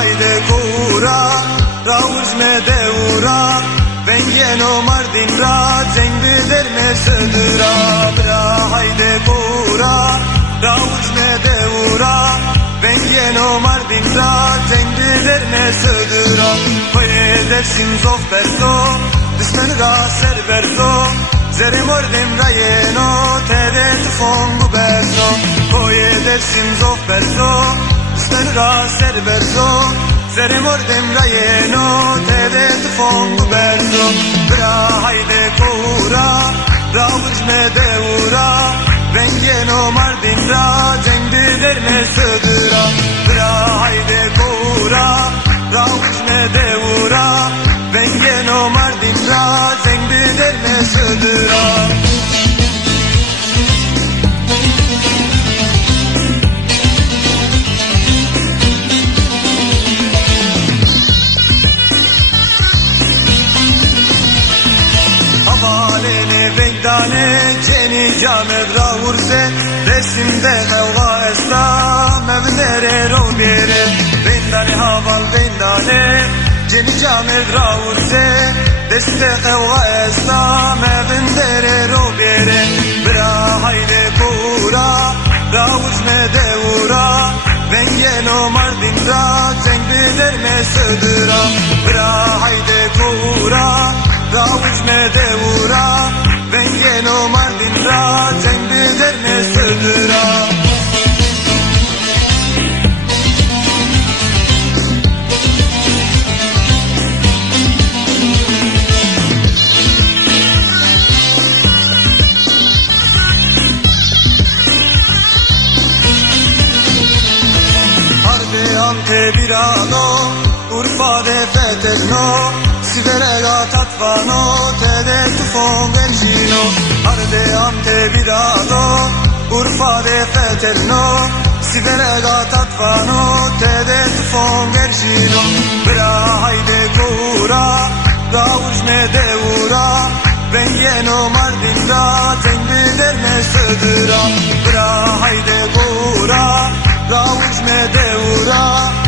hayde kura Rauz me deura Vengeno Mardin ra Zengbi derme södüra Bra hayde kura Rauz me deura Vengeno Mardin ra Zengbi derme södüra Koye dersin zof berzo Düşmen ga ser berzo Zere mordem rayeno Tede tufongu berzo Koye dersin zof berzo Düşmen ga ser berzo Zere mordem rayeno Tede tufongu berzo Bra hayde kura Ravuj me deura Vengeno Mardin ra Zengbi derme södüra Bra hayde kura Ravuj me deura Vengeno Mardin ra Zengbi derme södüra Vendane ceni camer ravurse resimde kavga esta mevnere robere vendane haval vendane ceni camer ravurse deste kavga esta mevnere robere bra hayde kura ravuz me deura vengeno Mardin ra zengbi derme södüra bra hayde kura ravuz me deura Vengeno Mardin ra Zengbi derme södüra Harbe ante virano Urfa de feterno Siverega tatvano Tede tufon gelgino Arde ante virado Urfa de feterno Siverega tatvano Tede tufon gelgino Bra hayde kura Ravuj me deura Vengeno Mardin ra Zengbi derme södüra Bra hayde kura Ravuj me deura